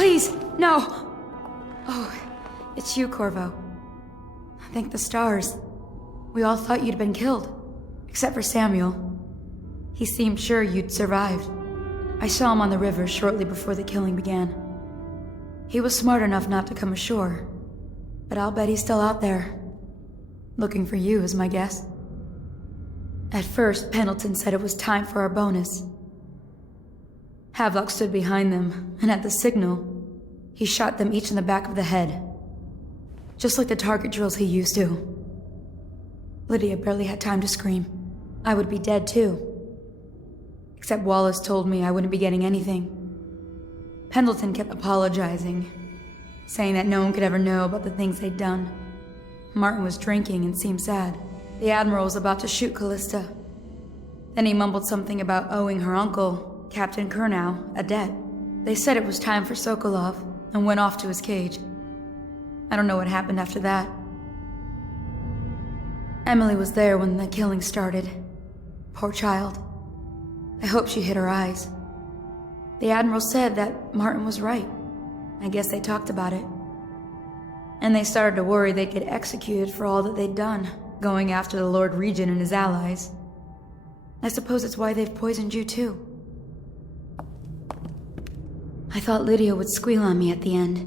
Please, no! Oh, it's you, Corvo. Thank the stars. We all thought you'd been killed. Except for Samuel. He seemed sure you'd survived. I saw him on the river shortly before the killing began. He was smart enough not to come ashore. But I'll bet he's still out there. Looking for you, is my guess. At first, Pendleton said it was time for our bonus. Havelock stood behind them, and at the signal, he shot them each in the back of the head. Just like the target drills he used to. Lydia barely had time to scream. I would be dead too. Except Wallace told me I wouldn't be getting anything. Pendleton kept apologizing, saying that no one could ever know about the things they'd done. Martin was drinking and seemed sad. The Admiral was about to shoot Callista. Then he mumbled something about owing her uncle, Captain Kurnow, a debt. They said it was time for Sokolov, and went off to his cage. I don't know what happened after that. Emily was there when the killing started. Poor child. I hope she hid her eyes. The Admiral said that Martin was right. I guess they talked about it. And they started to worry they'd get executed for all that they'd done, going after the Lord Regent and his allies. I suppose it's why they've poisoned you too. I thought Lydia would squeal on me at the end.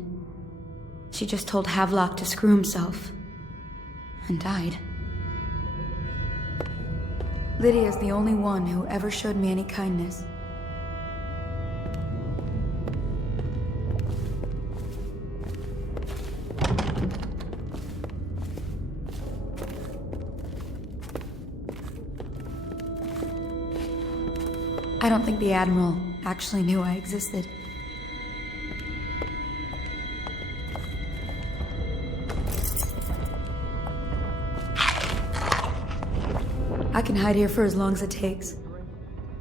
She just told Havelock to screw himself. And died. Lydia's the only one who ever showed me any kindness. I don't think the Admiral actually knew I existed. I can hide here for as long as it takes.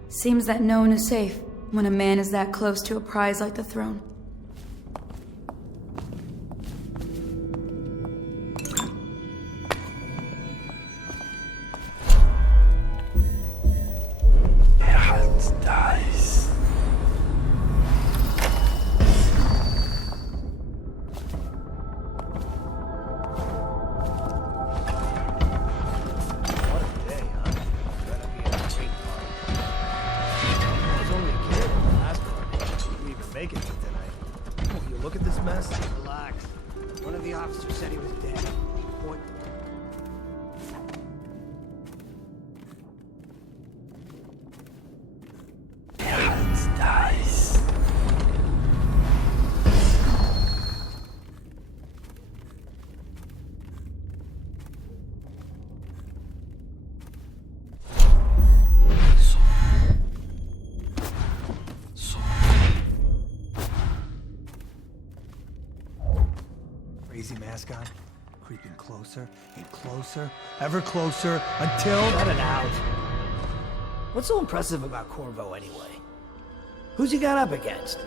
Seems that no one is safe when a man is that close to a prize like the throne. Crazy mask on, creeping closer and closer, ever closer, until... Let it out. What's so impressive about Corvo anyway? Who's he got up against?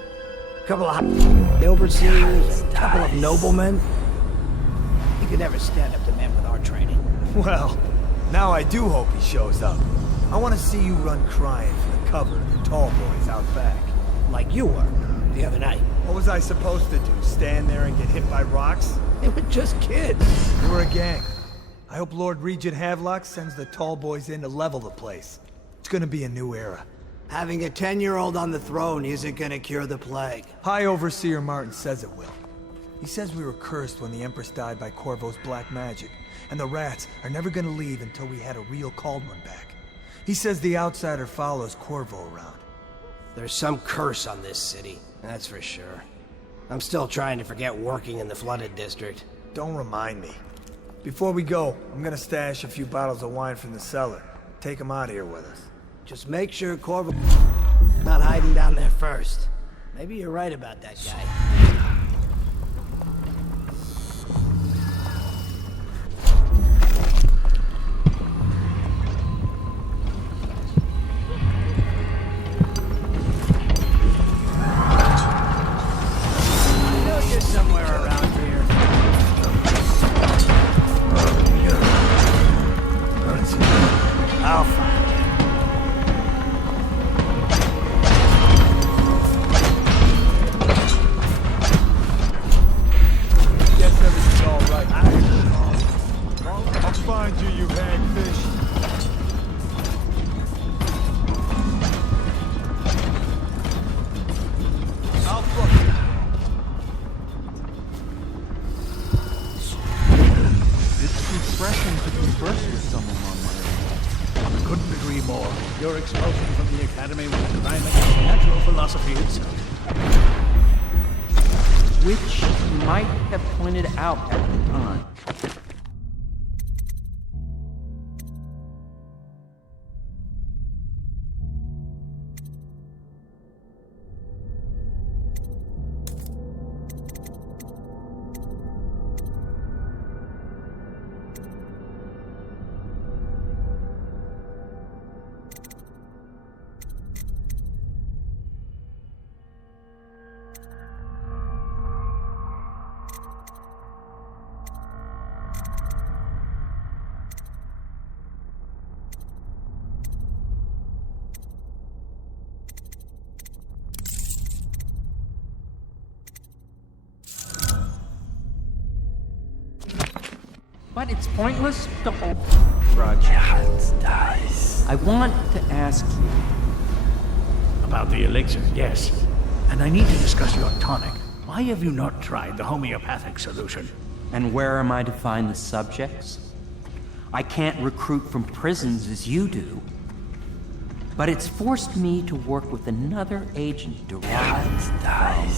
A couple of overseers, a couple of noblemen? He could never stand up to men with our training. Well, now I do hope he shows up. I want to see you run crying for the cover of the tall boys out back. Like you were, the other night. What was I supposed to do, stand there and get hit by rocks? They were just kids. We were a gang. I hope Lord Regent Havelock sends the tall boys in to level the place. It's gonna be a new era. Having a 10-year-old on the throne isn't gonna cure the plague. High Overseer Martin says it will. He says we were cursed when the Empress died by Corvo's black magic, and the rats are never gonna leave until we had a real Cauldron back. He says the outsider follows Corvo around. There's some curse on this city, that's for sure. I'm still trying to forget working in the flooded district. Don't remind me. Before we go, I'm gonna stash a few bottles of wine from the cellar. Take them out of here with us. Just make sure Corvo not hiding down there first. Maybe you're right about that guy. Somewhere around here. I'll find it. find you, you hagfish. I'll fuck you. It's refreshing to converse with someone on my own. Couldn't agree more. Your expulsion from the Academy was a crime against natural philosophy itself. Which you might have pointed out at the time. But it's pointless to hold grudge. I want to ask you About the elixir, yes. And I need to discuss your tonic. Why have you not tried the homeopathic solution? And where am I to find the subjects? I can't recruit from prisons as you do. But it's forced me to work with another agent derived from...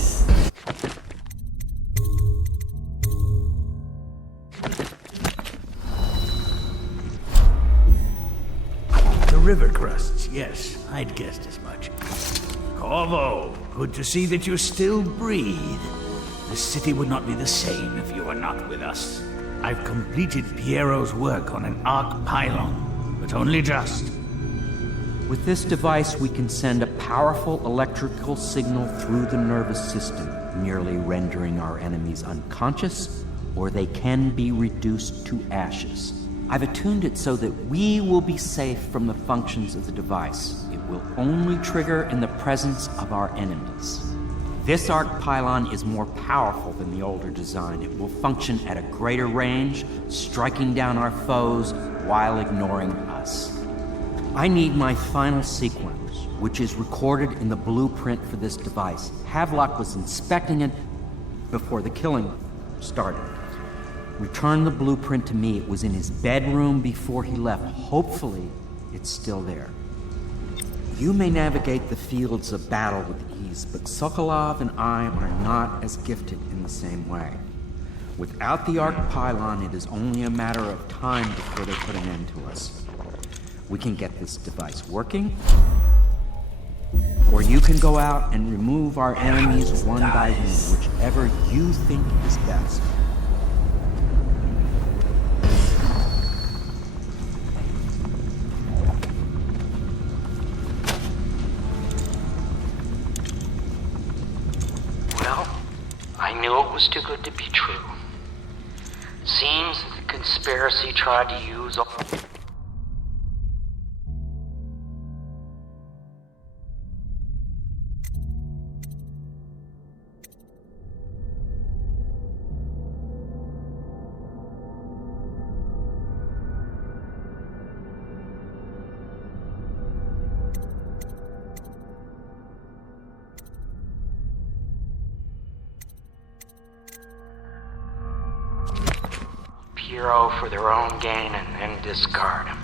The river crusts, yes. I'd guessed as much. Corvo, good to see that you still breathe. The city would not be the same if you were not with us. I've completed Piero's work on an arc pylon, but only just. With this device, we can send a powerful electrical signal through the nervous system, merely rendering our enemies unconscious, or they can be reduced to ashes. I've attuned it so that we will be safe from the functions of the device. It will only trigger in the presence of our enemies. This arc pylon is more powerful than the older design. It will function at a greater range, striking down our foes while ignoring us. I need my final sequence, which is recorded in the blueprint for this device. Havelock was inspecting it before the killing started. Return the blueprint to me. It was in his bedroom before he left. Hopefully, it's still there. You may navigate the fields of battle with ease, but Sokolov and I are not as gifted in the same way. Without the arc pylon, it is only a matter of time before they put an end to us. We can get this device working, or you can go out and remove our enemies one by one, whichever you think is best. I knew it was too good to be true. Seems that the conspiracy tried to use all... for their own gain and then discard him.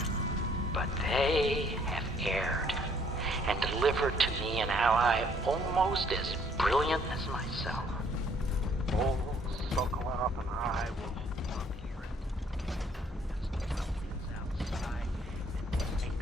But they have erred and delivered to me an ally almost as brilliant as myself. Old Sokolov and I will work here as the mountains outside and make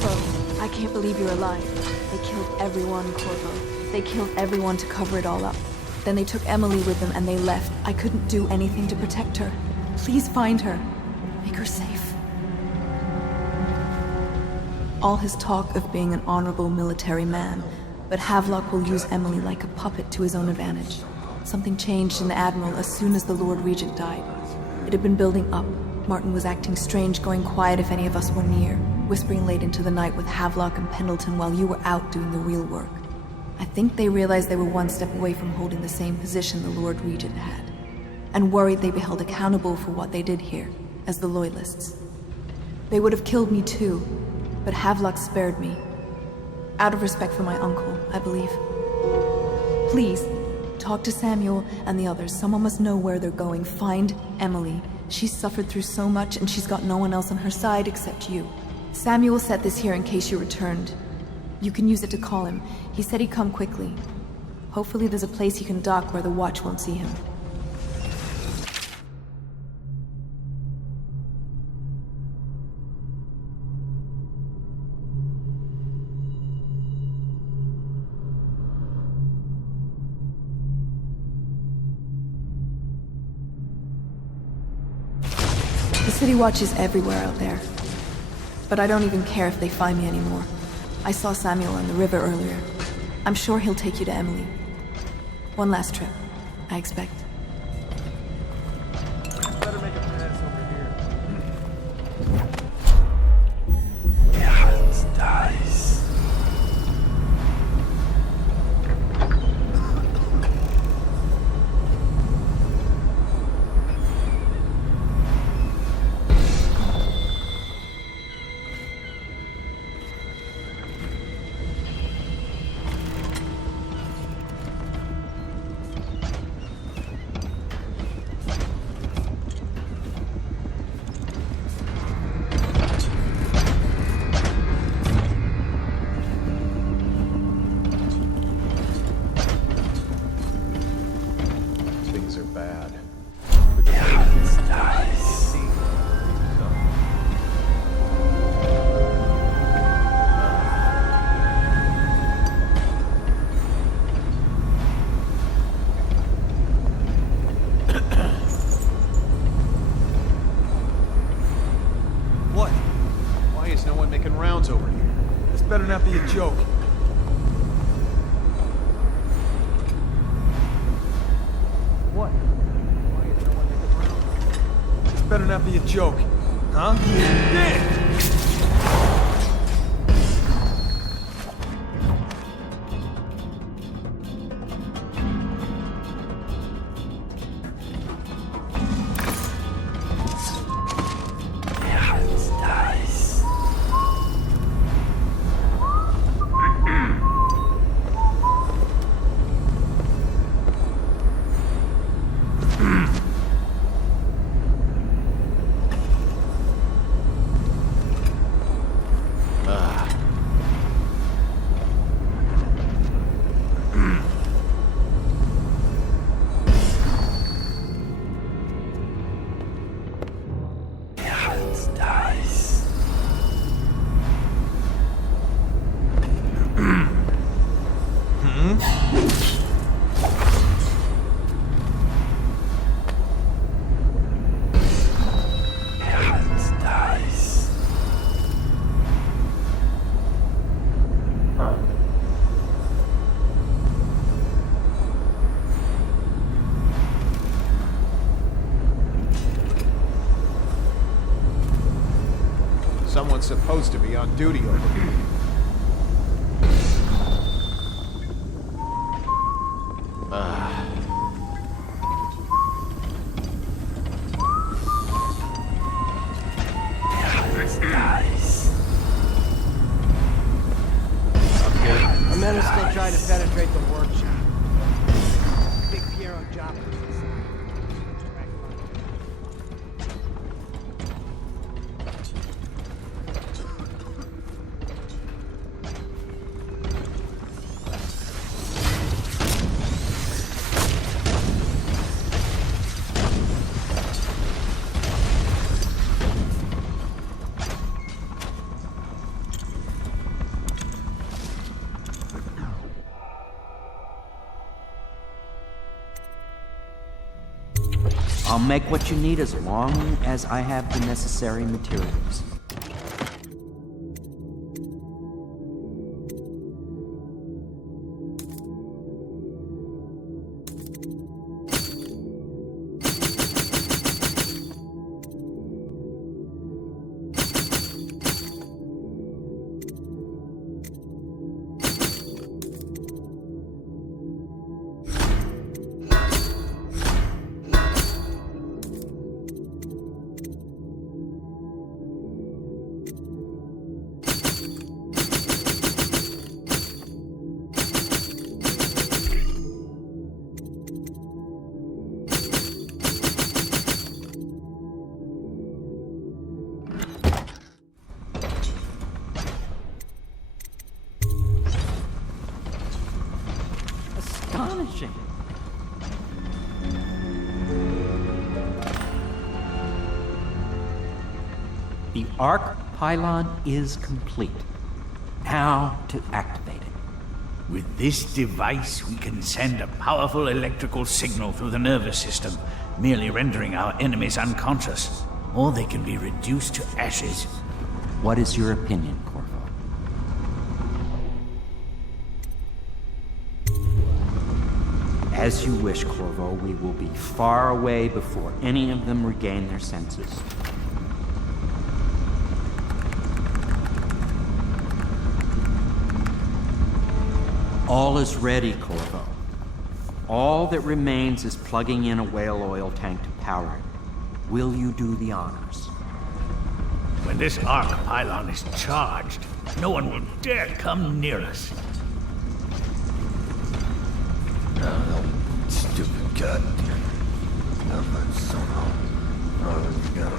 Corvo, I can't believe you're alive. They killed everyone, Corvo. They killed everyone to cover it all up. Then they took Emily with them and they left. I couldn't do anything to protect her. Please find her. Make her safe. All his talk of being an honorable military man, but Havelock will use Emily like a puppet to his own advantage. Something changed in the Admiral as soon as the Lord Regent died. It had been building up. Martin was acting strange, going quiet if any of us were near, whispering late into the night with Havelock and Pendleton while you were out doing the real work. I think they realized they were one step away from holding the same position the Lord Regent had, and worried they'd be held accountable for what they did here, as the Loyalists. They would have killed me too, but Havelock spared me. Out of respect for my uncle, I believe. Please, talk to Samuel and the others. Someone must know where they're going. Find Emily. She's suffered through so much, and she's got no one else on her side except you. Samuel set this here in case you returned. You can use it to call him. He said he'd come quickly. Hopefully there's a place he can dock where the Watch won't see him. The City Watch is everywhere out there. But I don't even care if they find me anymore. I saw Samuel on the river earlier. I'm sure he'll take you to Emily. One last trip, I expect. Better make a pass over here. Dice. Better not be a joke. What? Why is no one making rounds? This better not be a joke. Huh? Damn! Someone's supposed to be on duty over here. Nice. Okay. Our men are still trying to penetrate the workshop. Big Piero job. I'll make what you need as long as I have the necessary materials. Astonishing. The arc pylon is complete. Now to activate it. With this device, we can send a powerful electrical signal through the nervous system, merely rendering our enemies unconscious, or they can be reduced to ashes. What is your opinion, Corvo? As you wish, Corvo. We will be far away before any of them regain their senses. All is ready, Corvo. All that remains is plugging in a whale oil tank to power it. Will you do the honors? When this arc pylon is charged, no one will dare come near us. Stupid goddamn. I'm so long. Oh, you gotta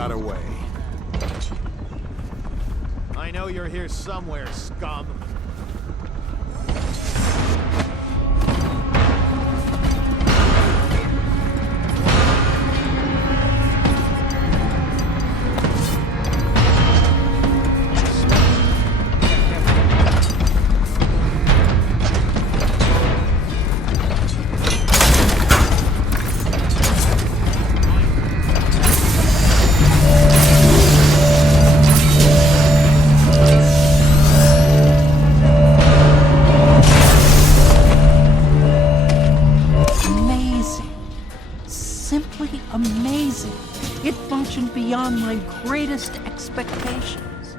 got away. I know you're here somewhere, scum. Beyond my greatest expectations.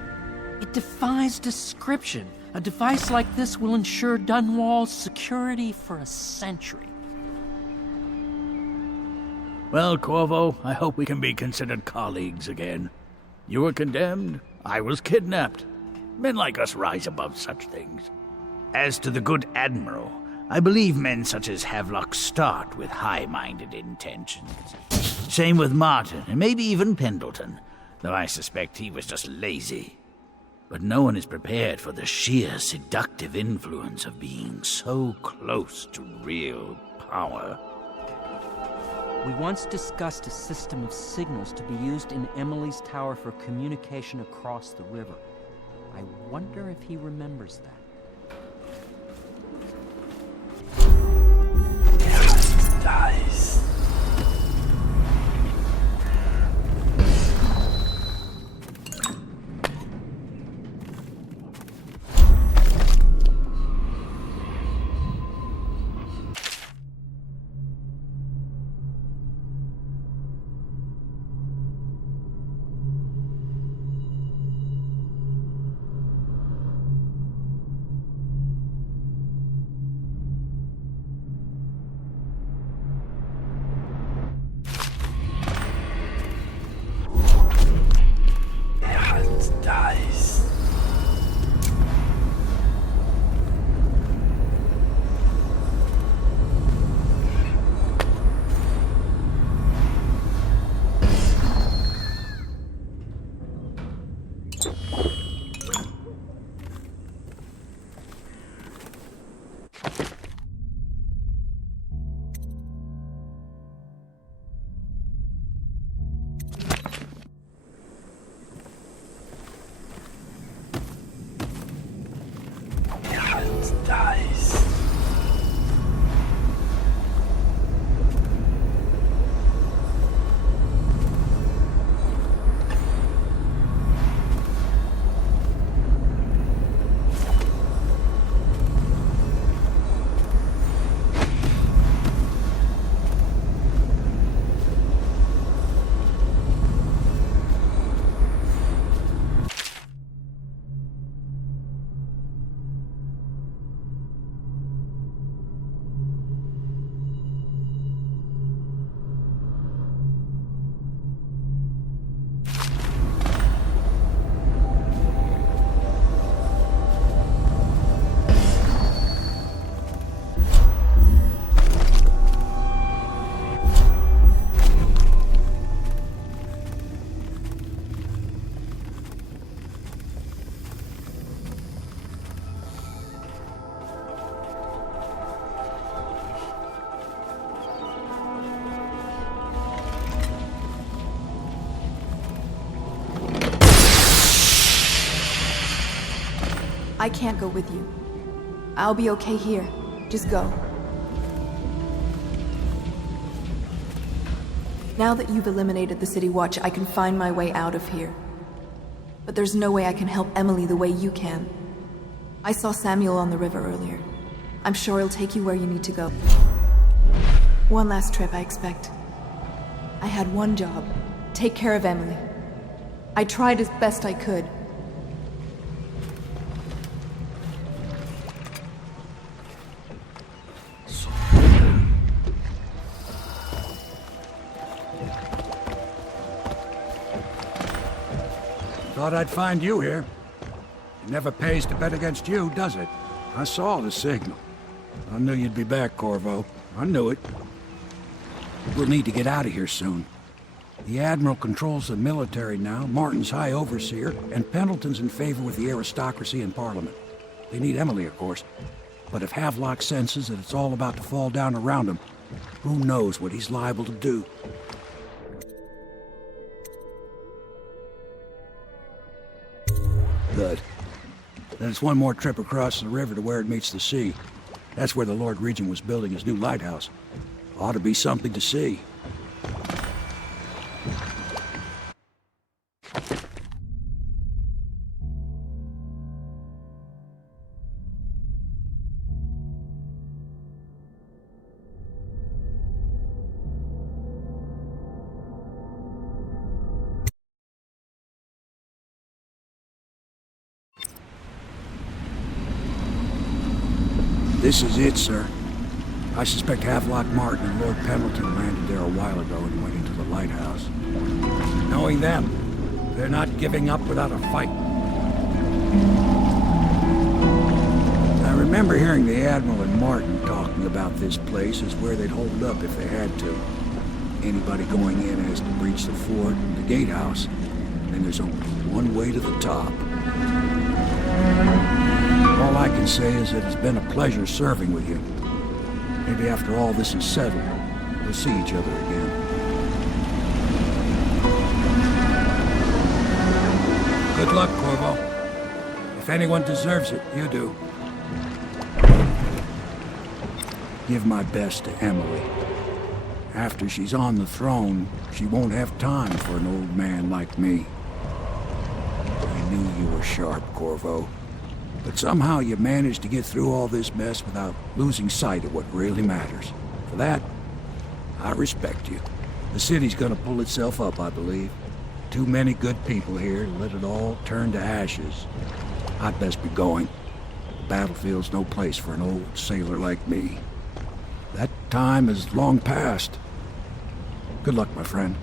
It defies description. A device like this will ensure Dunwall's security for a century. Well, Corvo, I hope we can be considered colleagues again. You were condemned, I was kidnapped. Men like us rise above such things. As to the good Admiral, I believe men such as Havelock start with high-minded intentions. Same with Martin, and maybe even Pendleton, though I suspect he was just lazy. But no one is prepared for the sheer seductive influence of being so close to real power. We once discussed a system of signals to be used in Emily's tower for communication across the river. I wonder if he remembers that. Nice. I can't go with you. I'll be okay here. Just go. Now that you've eliminated the City Watch, I can find my way out of here. But there's no way I can help Emily the way you can. I saw Samuel on the river earlier. I'm sure he'll take you where you need to go. One last trip, I expect. I had one job. Take care of Emily. I tried as best I could. Thought I'd find you here. It never pays to bet against you, does it? I saw the signal. I knew you'd be back, Corvo. I knew it. We'll need to get out of here soon. The Admiral controls the military now, Martin's High Overseer, and Pendleton's in favor with the aristocracy and Parliament. They need Emily, of course. But if Havelock senses that it's all about to fall down around him, who knows what he's liable to do? Good. Then it's one more trip across the river to where it meets the sea. That's where the Lord Regent was building his new lighthouse. Ought to be something to see. This is it, sir. I suspect Havelock Martin and Lord Pendleton landed there a while ago and went into the lighthouse. Knowing them, they're not giving up without a fight. I remember hearing the Admiral and Martin talking about this place as where they'd hold up if they had to. Anybody going in has to breach the fort and the gatehouse. And there's only one way to the top. All I can say is that it's been a pleasure serving with you. Maybe after all this is settled, we'll see each other again. Good luck, Corvo. If anyone deserves it, you do. Give my best to Emily. After she's on the throne, she won't have time for an old man like me. I knew you were sharp, Corvo. But somehow you managed to get through all this mess without losing sight of what really matters. For that, I respect you. The city's gonna pull itself up, I believe. Too many good people here to let it all turn to ashes. I'd best be going. The battlefield's no place for an old sailor like me. That time is long past. Good luck, my friend.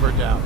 never doubted.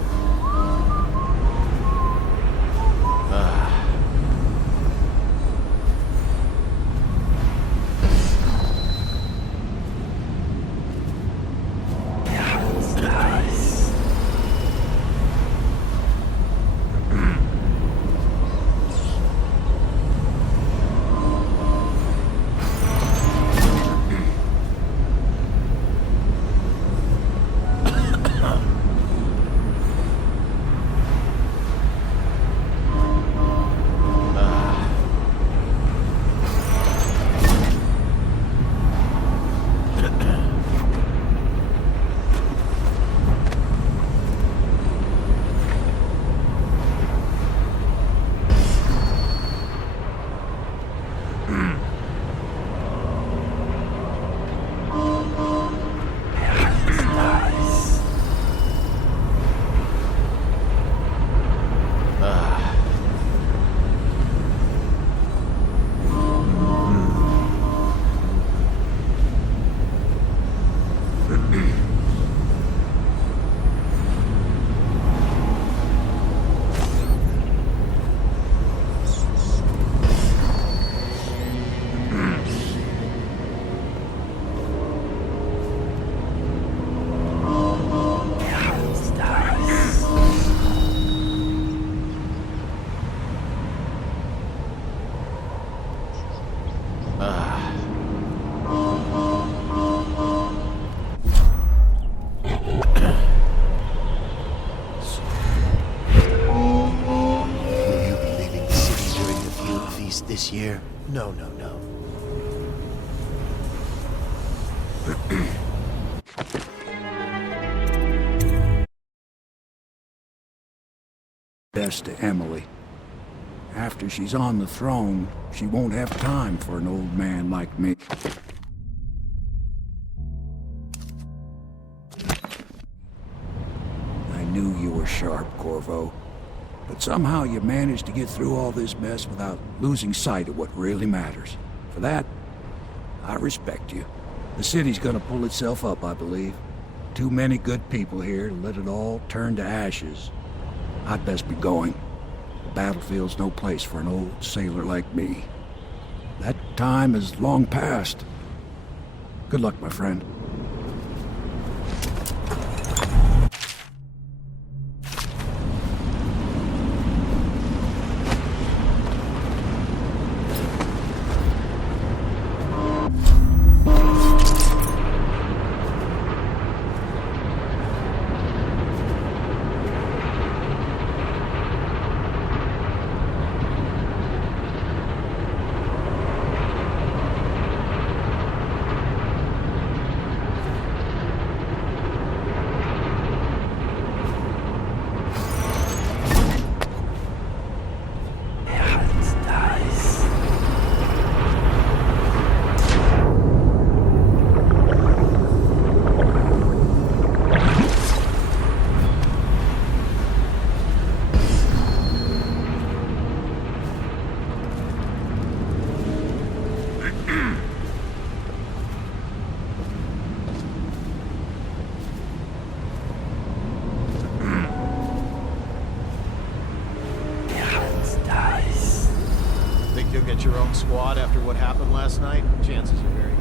This year? No, no, no. Best to Emily. After she's on the throne, she won't have time for an old man like me. I knew you were sharp, Corvo. But somehow you managed to get through all this mess without losing sight of what really matters. For that, I respect you. The city's gonna pull itself up, I believe. Too many good people here to let it all turn to ashes. I'd best be going. The battlefield's no place for an old sailor like me. That time is long past. Good luck, my friend. You'll get your own squad after what happened last night? Chances are very good.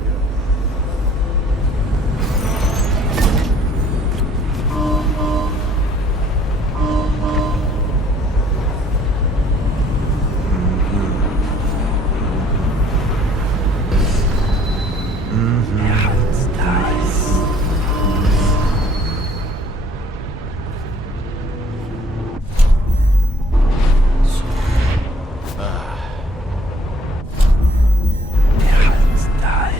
Die.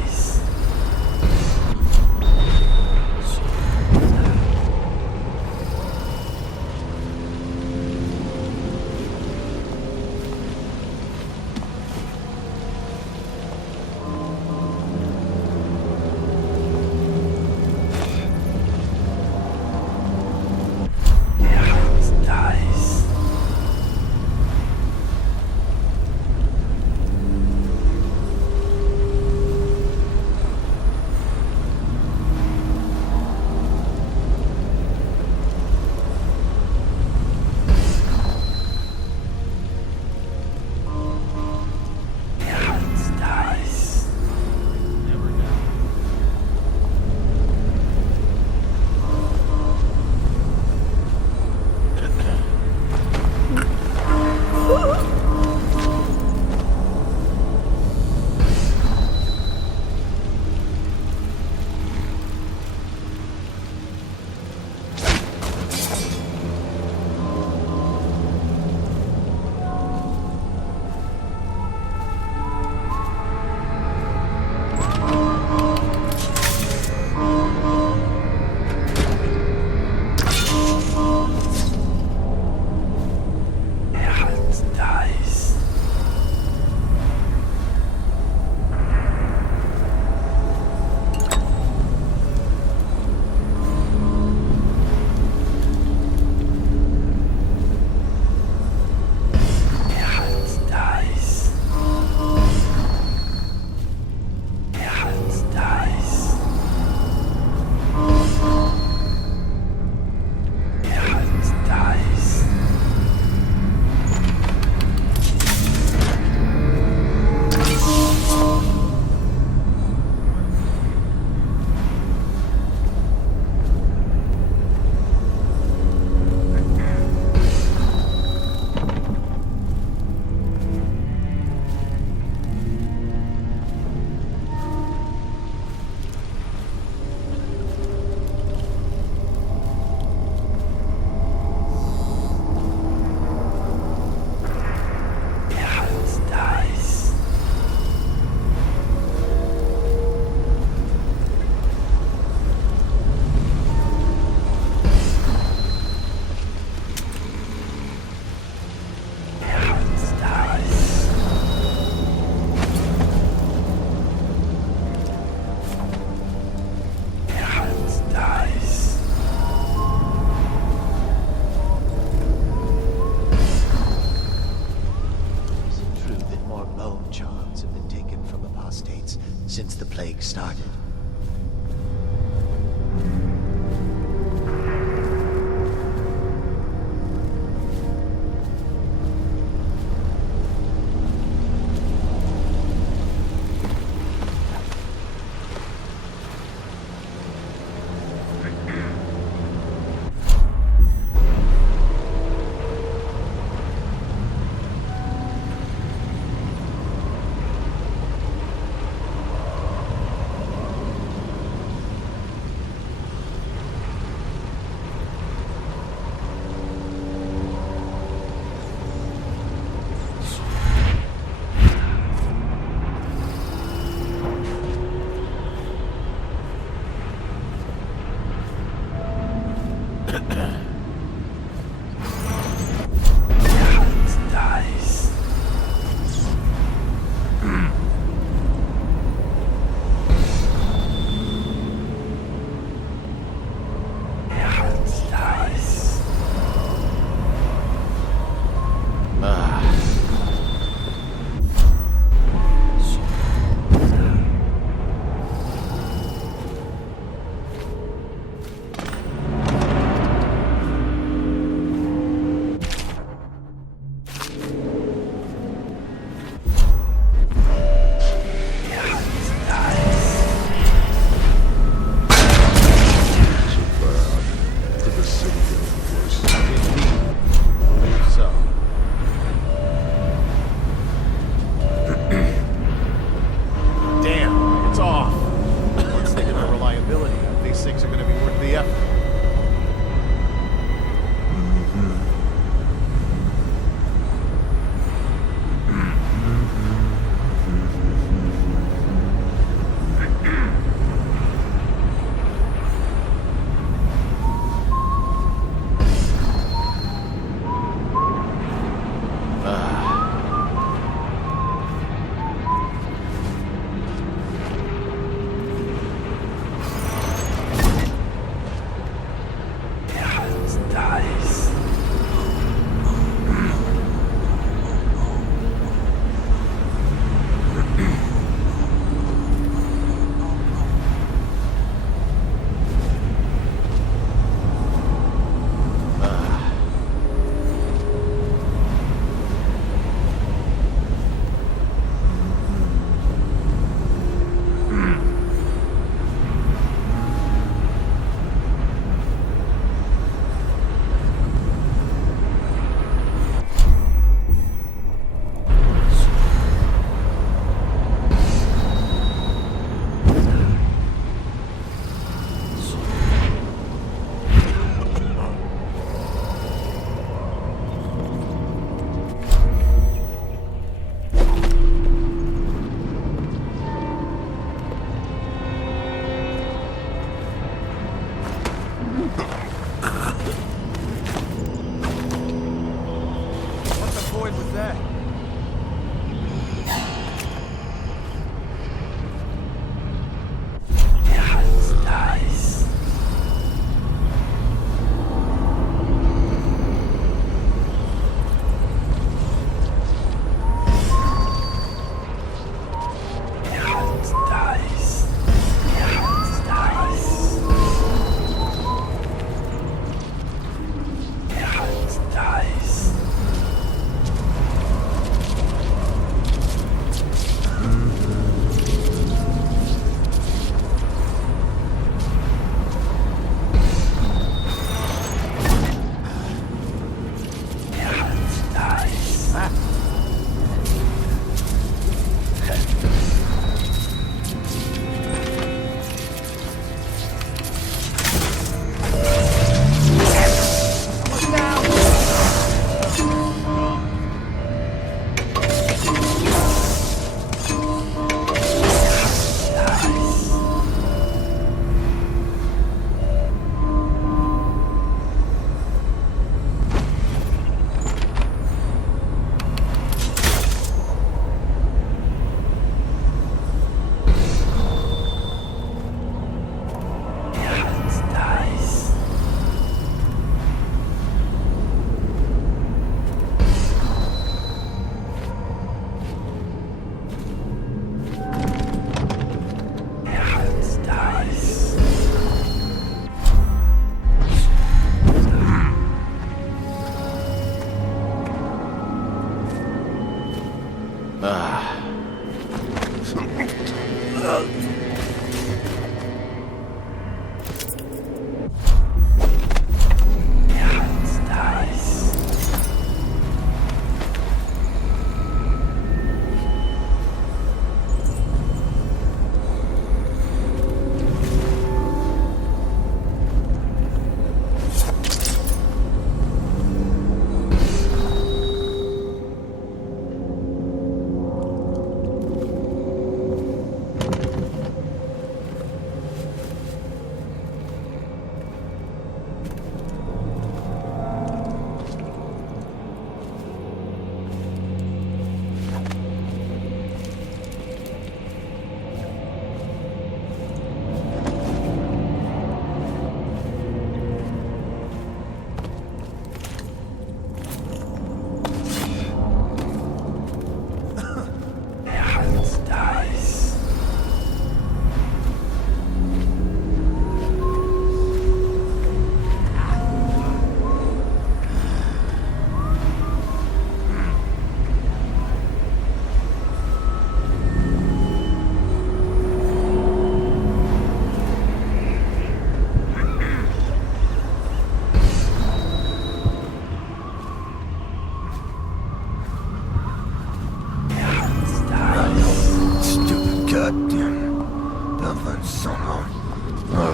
these things are gonna be worth the effort.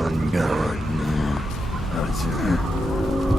on guard now. That's it.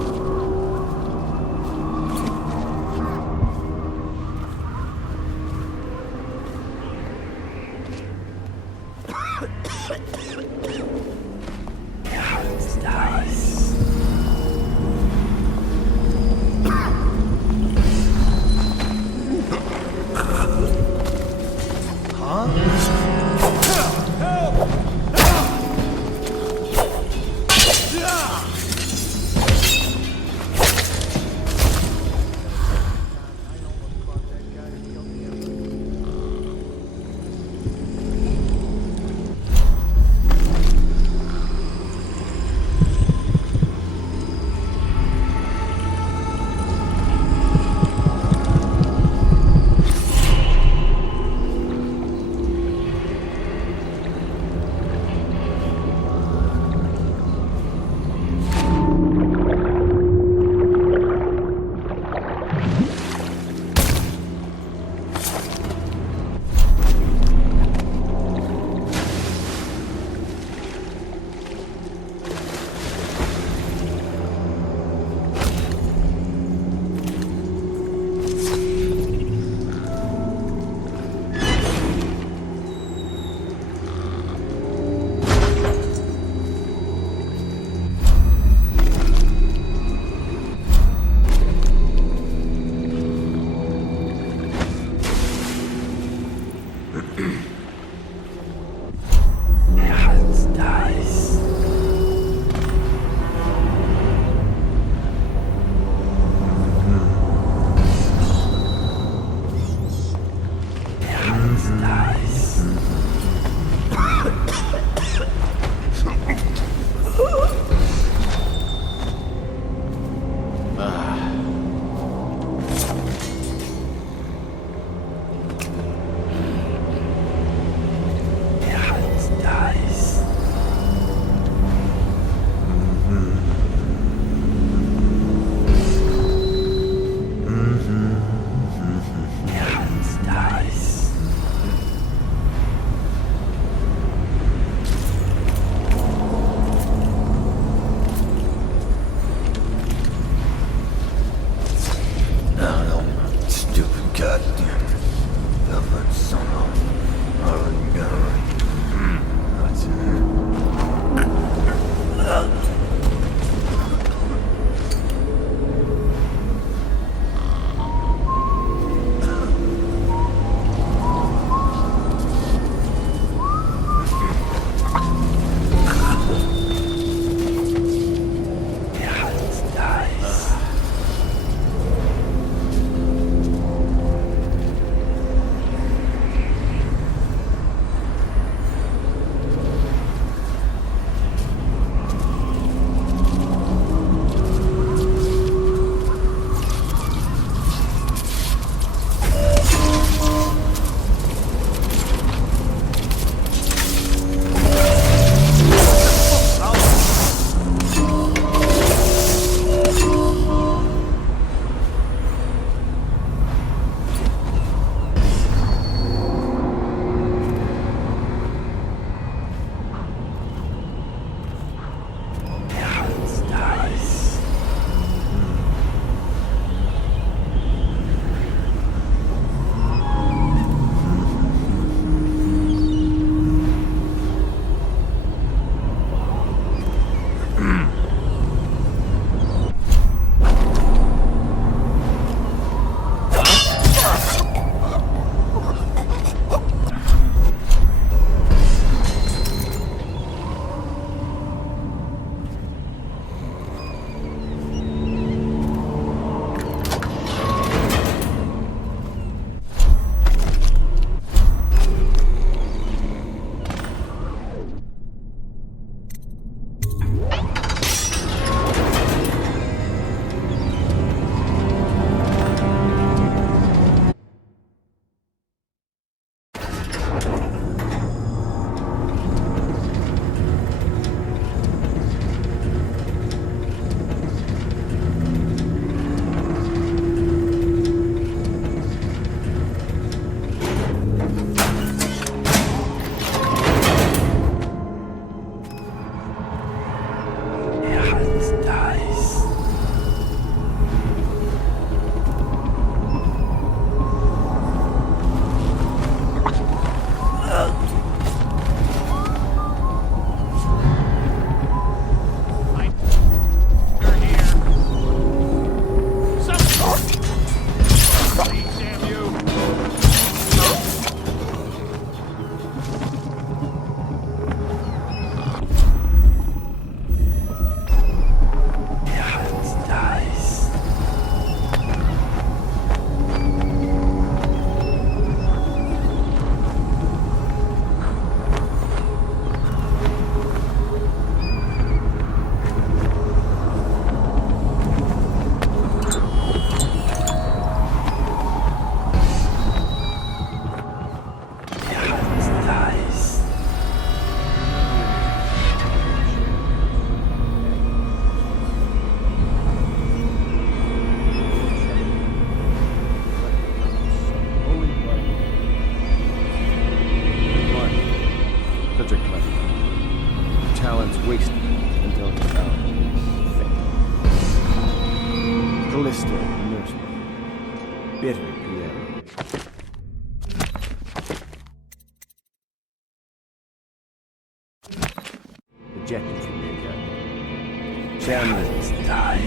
Ejected from the academy. Chandler's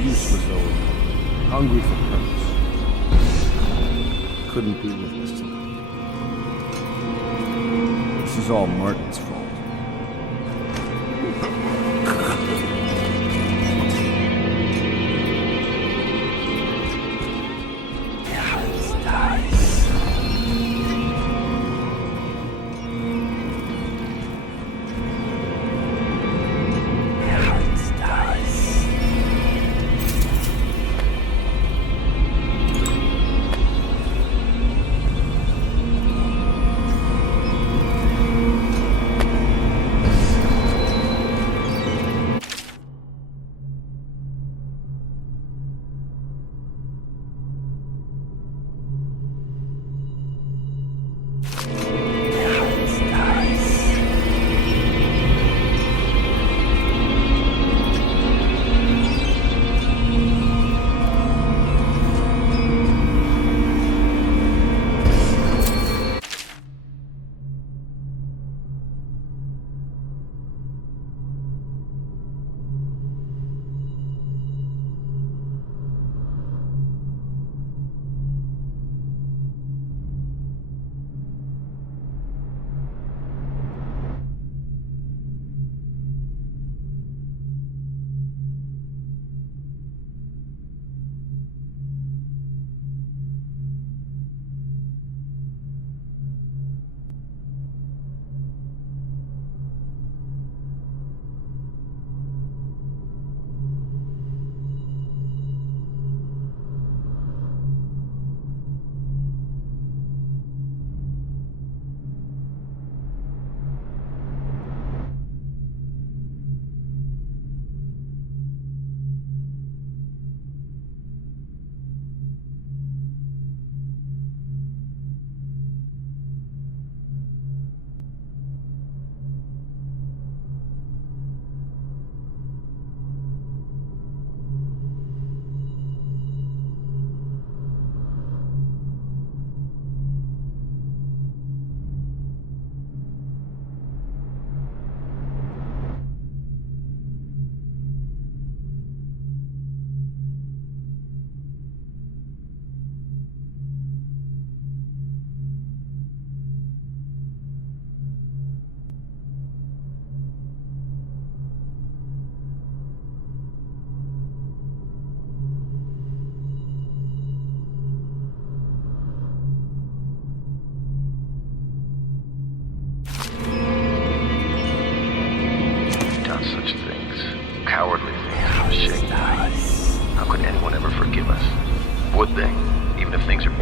useless old, hungry for purpose. Couldn't be with us tonight. This is all Martin's fault.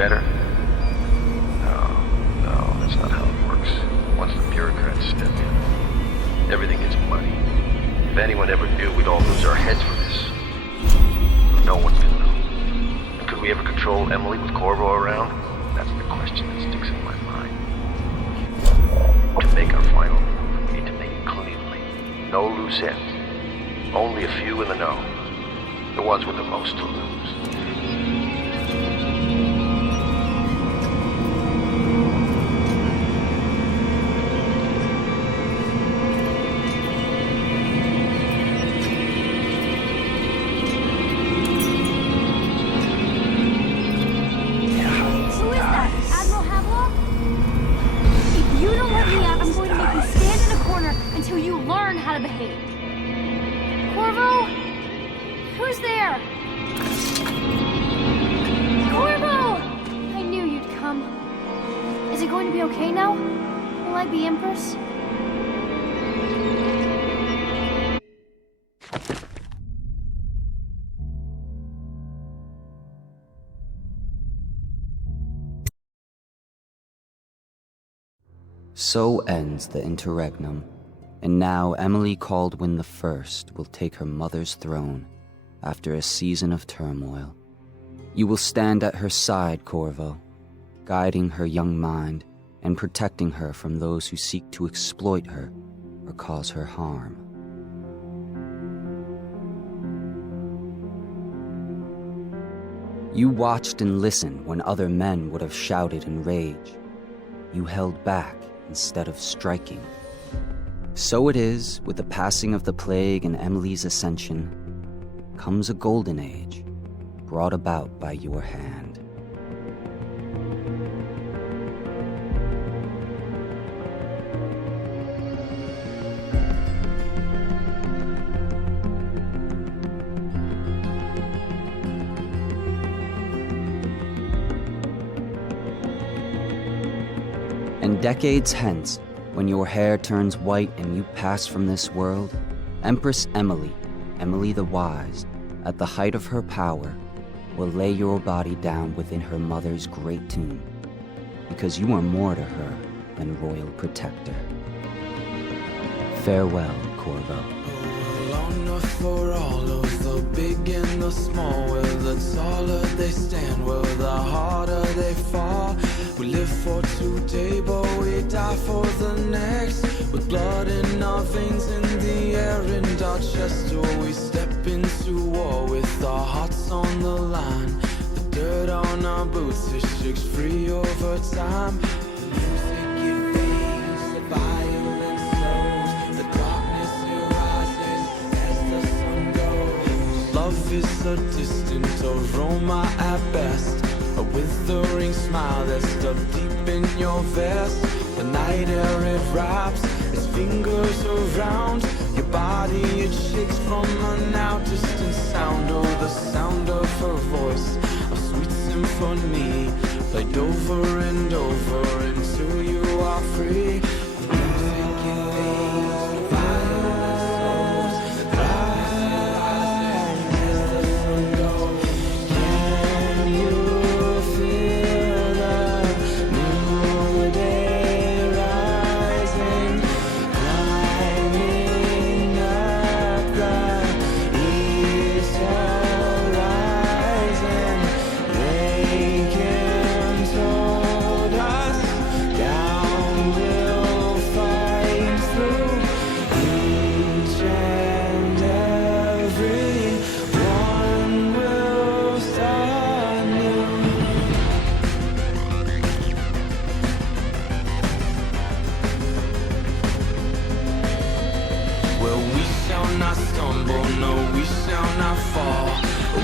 better? No, that's not how it works. Once the bureaucrats step in, everything gets muddy. If anyone ever knew, we'd all lose our heads for this. No one's gonna know. And could we ever control Emily with Corvo around? That's the question that sticks in my mind. To make our final move, we need to make it cleanly. No loose ends. Only a few in the know. The ones with the most to lose. So ends the interregnum, and now Emily Caldwin I will take her mother's throne after a season of turmoil. You will stand at her side, Corvo, guiding her young mind and protecting her from those who seek to exploit her or cause her harm. You watched and listened when other men would have shouted in rage. You held back instead of striking. So it is, with the passing of the plague and Emily's ascension, comes a golden age, brought about by your hand. And decades hence, when your hair turns white and you pass from this world, Empress Emily, Emily the Wise, at the height of her power, will lay your body down within her mother's great tomb, because you are more to her than royal protector. Farewell, Corvo. Enough for all of the big and the small, where the taller they stand, where the harder they fall. We live for today, but we die for the next, with blood in our veins, in the air, and our chest. Or we step into war with our hearts on the line. The dirt on our boots, it shakes free over time. The music, it fades, the violence slows, the darkness, it rises as the sun goes. Love is a distant aroma at best, a withering smile that's stuffed deep in your vest. The night air, it wraps its fingers around your body, it shakes from a now distant sound. Oh, the sound of her voice, a sweet symphony, played over and over until you are free. The music, it fades, the violence slows, rise as the sun goes. Can you feel the new day rising, climbing up the east horizon? They can told us down we'll fight through each and every one will start new. Well, we shall not stumble, no, we shall not fall.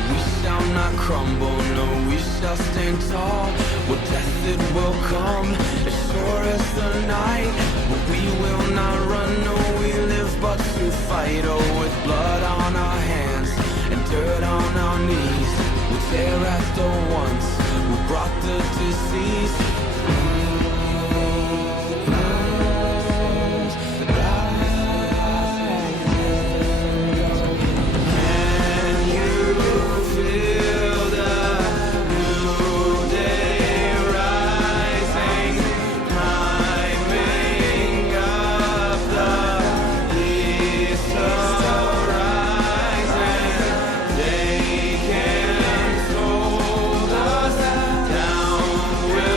We shall not crumble, no, we shall stand tall. Well, death, it will come, as sure as the night. But we will not run, no, we live but to fight. Oh, with blood on our hands and dirt on our knees, we tear at the ones who brought the disease.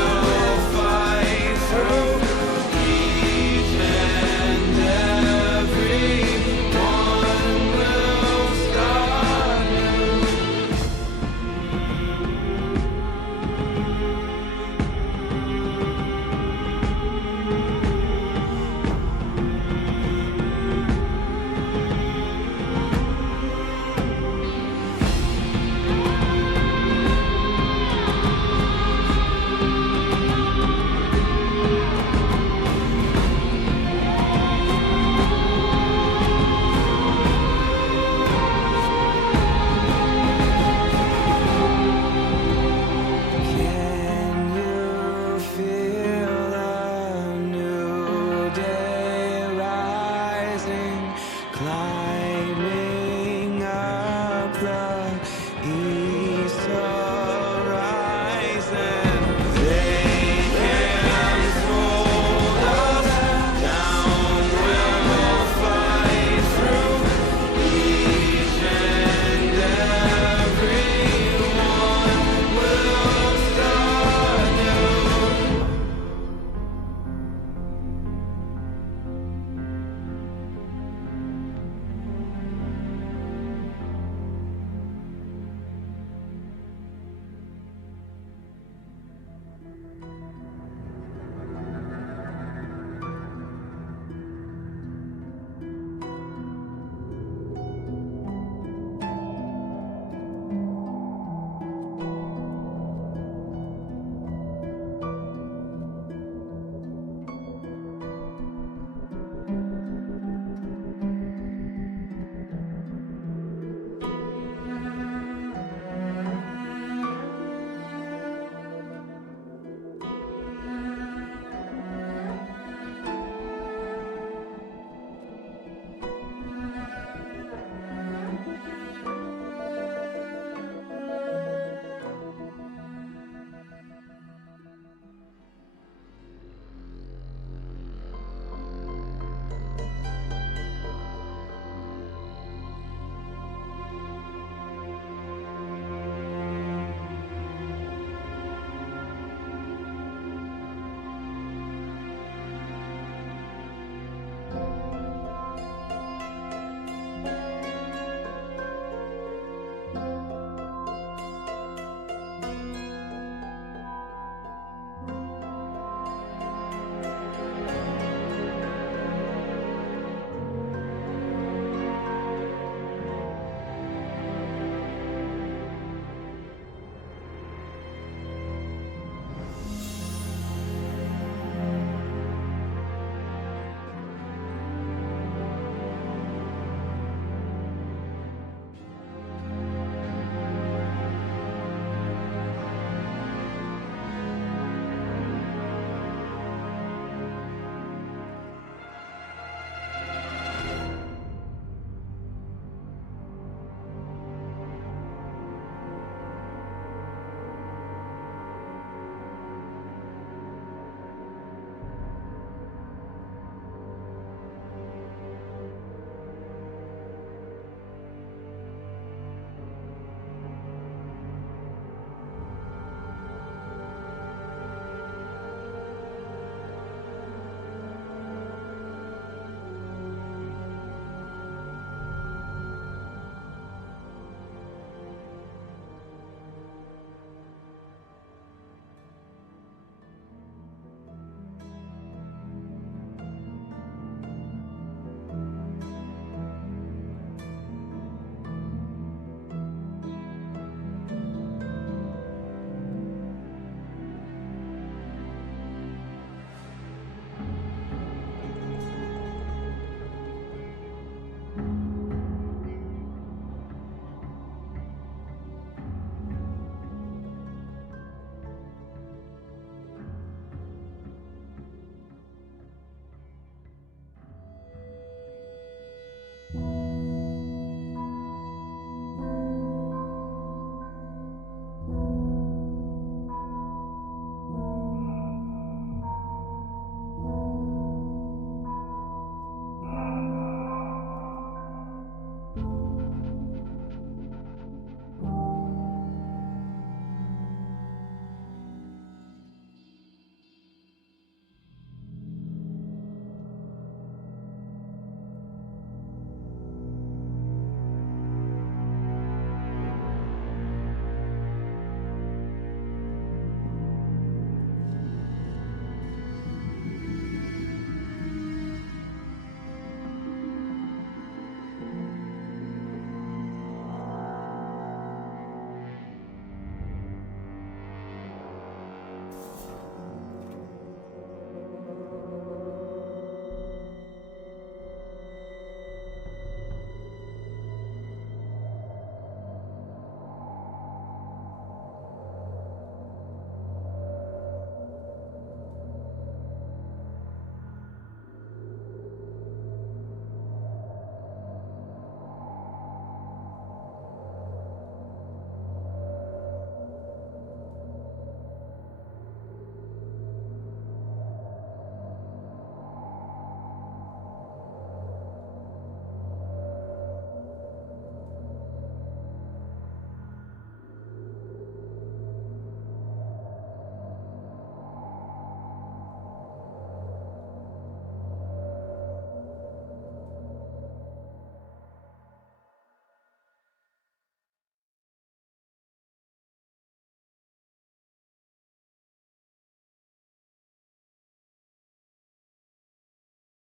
Will high.